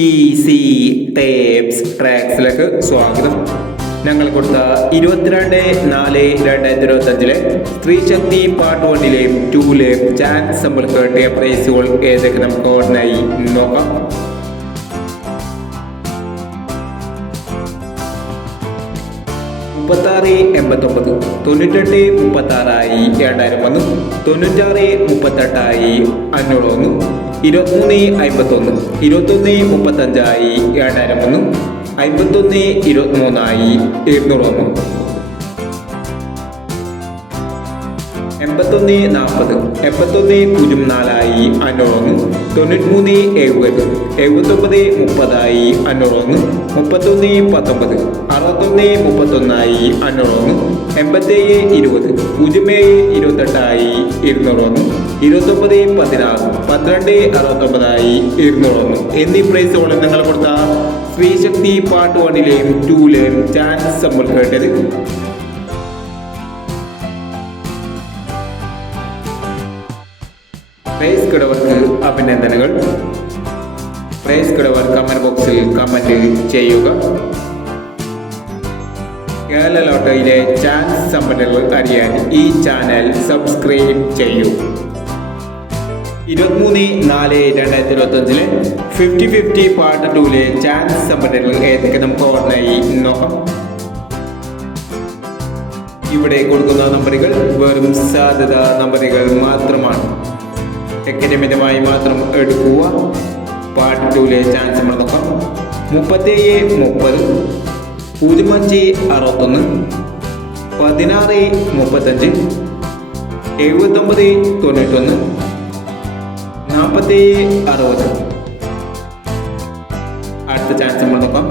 Easy tapes ട്രാക്സിലേക്ക് സ്വാഗതം. ഞങ്ങൾ കൊടുത്ത 22/4/2025 സ്ത്രീശക്തി പാർട്ട് 1-ലെയും 2-ലെയും ചാൻസ് നമ്മൾ കേട്ടിയ പ്രൈസുകൾ ഏതൊക്കെ നമുക്ക് ഓർഡിനായി നോക്കാം. മുപ്പത്താറ് 89, 98 36 2001, 96 38 501, 23 51, 21 35 2001, 51 23 201, 81 40, 81 04 501, 93 70, 79 30 501, 31 19, 61 31 501, 87 20, 07 28 201, 29 16, 12 69 201 എന്നീ പ്രൈസുകൾ നിങ്ങൾ കൊടുത്ത സ്ത്രീശക്തി പാർട്ട് 1-ലെയും 2-ലെയും ചാൻസ് നമ്മൾ കേട്ടത്. പ്രൈസ് കിടവർക്ക് അഭിനന്ദനങ്ങൾ. പ്രൈസ് കിടവർ കമന്റ് ബോക്സിൽ കമന്റ് ചെയ്യുക. കേരള ലോട്ടറിയിലെ ചാൻസ് സമ്പന്നകൾ അറിയാൻ ഈ ചാനൽ സബ്സ്ക്രൈബ് ചെയ്യൂ. 23/4/2025 50-50 പാർട്ട് 2-ലെ ചാൻസ് സമ്പന്നകൾ ഏതൊക്കെ നമുക്ക് ഓർഡിനായി നോക്കാം. ഇവിടെ കൊടുക്കുന്ന നമ്പറുകൾ വെറും സാധ്യത നമ്പറുകൾ മാത്രമാണ്. എക്കഡമികമായി മാത്രം എടുക്കുക. പാർട്ട് 2-ലെ ചാൻസ് നമ്മൾ നോക്കാം. 37 30, 05 61, 16 35, 79 91, 47 60. അടുത്ത ചാൻസ് നമ്മൾ നോക്കാം.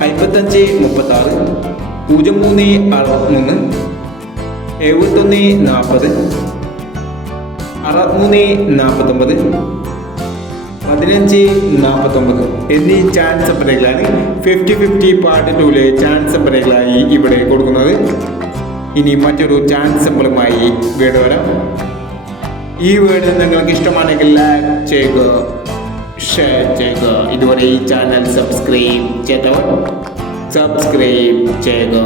55 36, 03 63, 71 40, 63 49, 15 49 എന്നീ ചാൻസ് നമ്പറുകളാണ് 50-50 പാർട്ട് 2-ലെ ചാൻസ് നമ്പറുകളായി ഇവിടെ കൊടുക്കുന്നത്. ഇനി മറ്റൊരു ചാൻസ് നമ്പറുമായി വീട് വരാം. ഈ വീഡിയോ നിങ്ങൾക്ക് ഇഷ്ടമാണെങ്കിൽ ലൈക്ക് ചെയ്യുക, ഷെയർ ചെയ്യുക. ഇതുവരെ ഈ ചാനൽ സബ്സ്ക്രൈബ് ചെയ്തവർ സബ്സ്ക്രൈബ് ചെയ്യുക.